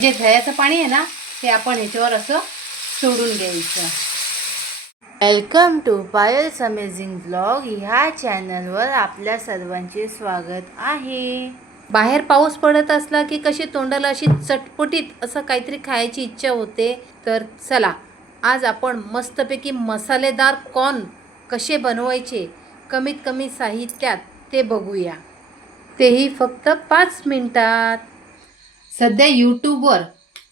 जे दह्याचं पाणी आहे ना ते आपण ह्याच्यावर असं सोडून घ्यायचं. Welcome to Payal's amazing blog ह्या चॅनलवर आपल्या सर्वांचे स्वागत आहे. बाहेर पाऊस पडत असला की कशी तोंडाला अशी चटपटीत असं काहीतरी खायची इच्छा होते तर चला आज आपण मस्तपैकी मसालेदार कॉर्न कसे बनवायचे कमीत कमी साहित्यात ते बघूया. तेही फक्त पाच मिनटात. सध्या यूट्यूबवर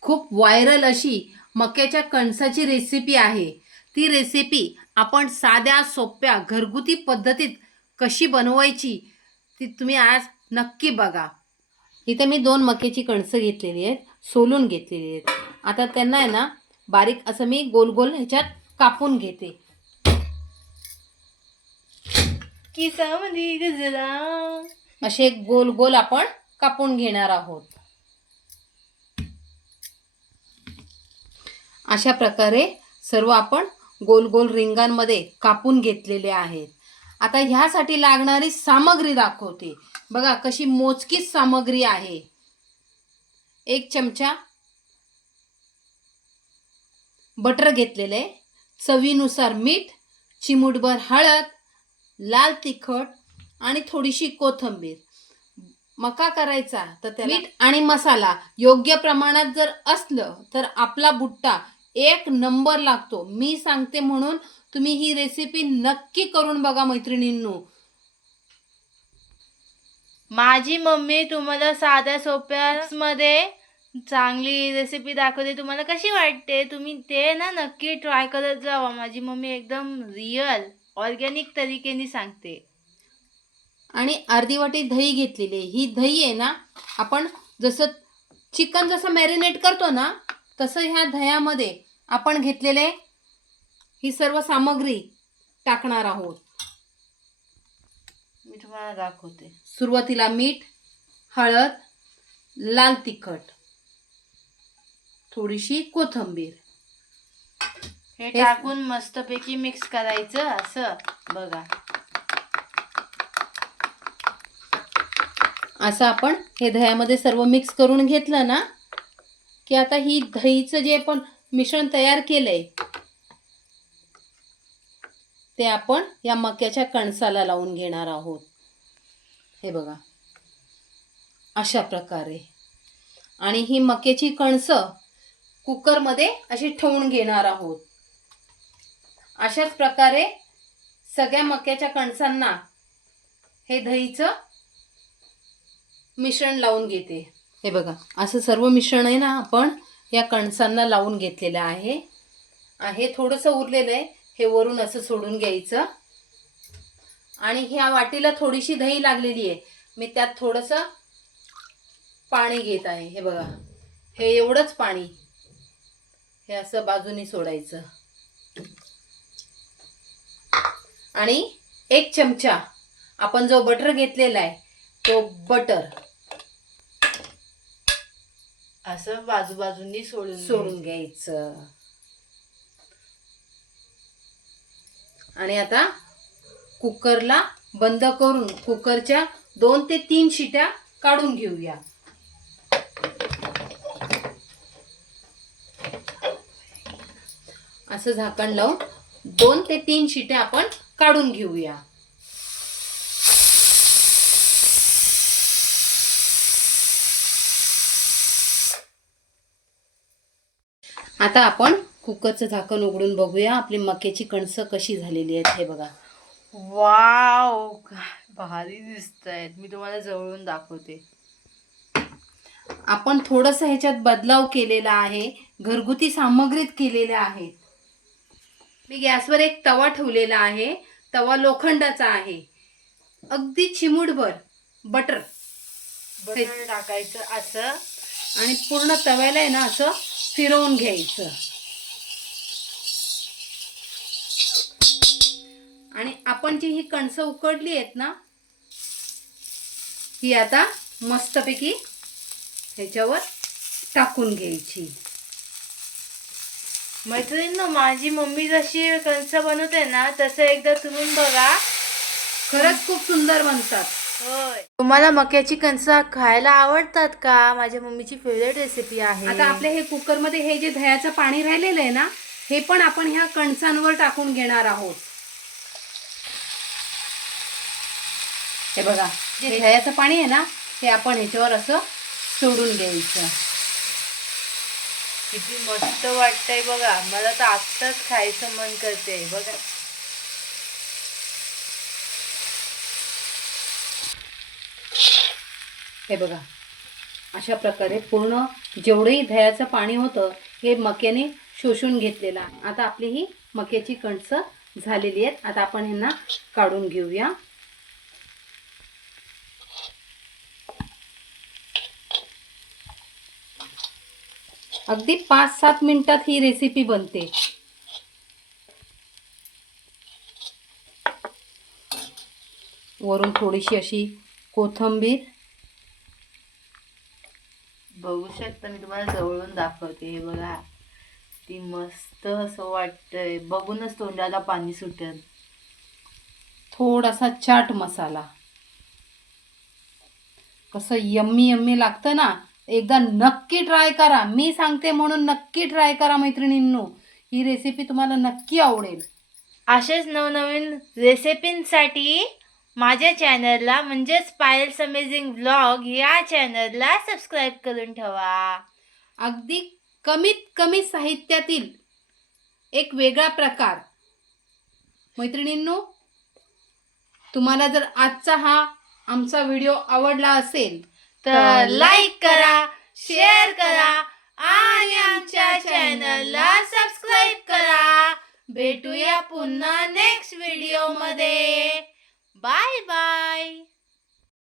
खूप व्हायरल अशी मक्याच्या कणसाची रेसिपी आहे. ती रेसिपी आपण साध्या सोप्या घरगुती पद्धतीत कशी बनवायची ती तुम्ही आज नक्की बघा. इथे मी दोन मक्याची कणसं घेतलेली आहेत सोलून घेतलेली आहेत. आता त्यांना आहे ना बारीक असं मी गोल गोल ह्याच्यात कापून घेते. असे गोल गोल आपण कापून घेणार आहोत. अशा प्रकारे सर्व आपण गोल गोल रिंगांमध्ये कापून घेतलेले आहेत. आता ह्यासाठी लागणारी सामग्री दाखवते. बघा कशी मोजकीच सामग्री आहे. एक चमचा बटर घेतलेलं आहे. चवीनुसार मीठ चिमूटभर हळद लाल तिखट आणि थोडीशी कोथिंबीर. मका करायचा तर त्या मीठ आणि मसाला योग्य प्रमाणात जर असलं तर आपला बुट्टा एक नंबर लागतो. मी सांगते म्हणून तुम्ही ही रेसिपी नक्की करून बघा मैत्रिणींनो. माझी मम्मी तुम्हाला साध्या सोप्या मध्ये चांगली रेसिपी दाखवते. तुम्हाला कशी वाटते? तुम्ही ते ना नक्की ट्राय करत जावा. माझी मम्मी एकदम रिअल ऑर्गॅनिक तरीकेने सांगते. आणि अर्धी वाटी दही घेतलेली आहे. ही दही आहे ना आपण जसं चिकन जसं मॅरिनेट करतो ना तसं ह्या दह्यामध्ये आपण घेतलेले ही सर्व सामग्री टाकणार आहोत. मी तुम्हाला दाखवते. सुरुवातीला मीठ हळद लाल तिखट थोडीशी कोथिंबीर. हे टाकून मस्तपैकी मिक्स करायचं असं बघा. असं आपण हे दह्यामध्ये सर्व मिक्स करून घेतलं ना की आता ही दहीचं जे आपण मिश्रण तयार केलंय. ते आपण या मक्याच्या कणसाला लावून घेणार आहोत. हे बघा. अशा प्रकारे. आणि ही मक्याची कणसं कुकरमध्ये अशी ठेवून घेणार आहोत. अशाच प्रकारे सगळ्या मक्याच्या कणसांना हे दहीचं मिश्रण लावून घेते. हे बघा असं सर्व मिश्रण आहे ना आपण या कणसांना लावून घेतलेलं आहे. हे थोडंसं उरलेलं आहे. हे वरून असं सोडून घ्यायचं. आणि ह्या वाटीला थोडीशी दही लागलेली आहे. मी त्यात थोडंसं पाणी घेत आहे. हे बघा. हे एवढंच पाणी. हे असं बाजूनी सोडायचं. आणि एक चमचा आपण जो बटर घेतलेला आहे तो बटर असं बाजूबाजूनी सोडून सोडून घ्यायचं. आणि आता कुकरला बंद करून कुकरच्या दोन ते तीन शिट्या काढून घेऊया. असं झाकण लावून दोन ते तीन शिट्या आपण काढून घेऊया. आता आपण कुकरचं झाकण उघडून बघूया. आपली मक्याची कणसं कशी झालेली आहेत हे बघा. वाव! भारी दिसत आहेत मी तुम्हाला जवळून दाखवते. आपण थोडंसं ह्याच्यात बदलाव केलेला आहे. घरगुती सामग्रीत केलेल्या आहेत मी गॅसवर एक तवा ठेवलेला आहे. तवा लोखंडाचा आहे. अगदी चिमूटभर बटर. बटर टाकायचं असं. आणि पूर्ण तव्याला आहे ना असं फिरवून घ्यायचं. आणि आपण जी ही कणसं उकडली आहेत ना ही आता मस्तपैकी ह्याच्यावर टाकून घ्यायची. मैत्रिणींनो माझी मम्मी जशी कंस बनवते ना तसं एकदा तुम्ही बघा. खरंच खूप सुंदर बनतात. होय. तुम्हाला मक्याची कणसं खायला आवडतात का? माझ्या मम्मीची फेवरेट रेसिपी आहे. आता आपले हे कुकरमध्ये हे जे दह्याचं पाणी राहिलेलं आहे ना हे पण आपण ह्या कणसांवर टाकून घेणार आहोत. हे बघा जे दह्याचं पाणी आहे ना हे आपण ह्याच्यावर असं सोडून घ्यायचं. किती मस्त वाटतंय बघा. मला तर आत्ताच खायचं मन करते बघा. हे बघा. अशा प्रकारे पूर्ण जेवढंही दह्याचं पाणी होतं हे मक्याने शोषून घेतलेलं आहे. आता आपली ही मक्याची कणसं झालेली आहेत. आता आपण ह्यांना काढून घेऊया. अगदी पाच सात मिनिटात ही रेसिपी बनते. वरून थोडीशी अशी कोथंबीर. बघू शकता मी तुम्हाला जवळून दाखवते. हे बघा ती मस्त असं वाटतंय. बघूनच तोंडाला पाणी सुटेल. थोडासा चाट मसाला. कसं यम्मी यम्मी लागतं ना एकदा नक्की ट्राय करा. मी सांगते म्हणून नक्की ट्राय करा मैत्रिणींनो. ही रेसिपी तुम्हाला नक्की आवडेल. असेच नवनवीन रेसिपींसाठी माझ्या चॅनलला म्हणजेच पायल्स अमेझिंग ब्लॉग या चॅनलला सबस्क्राईब करून ठेवा. अगदी कमीत कमी साहित्यातील एक वेगळा प्रकार. मैत्रिणींनो तुम्हाला जर आजचा हा आमचा व्हिडिओ आवडला असेल तर लाईक करा शेअर करा आणि आमच्या चॅनलला सबस्क्राईब करा. भेटूया पुन्हा नेक्स्ट व्हिडिओ Bye bye.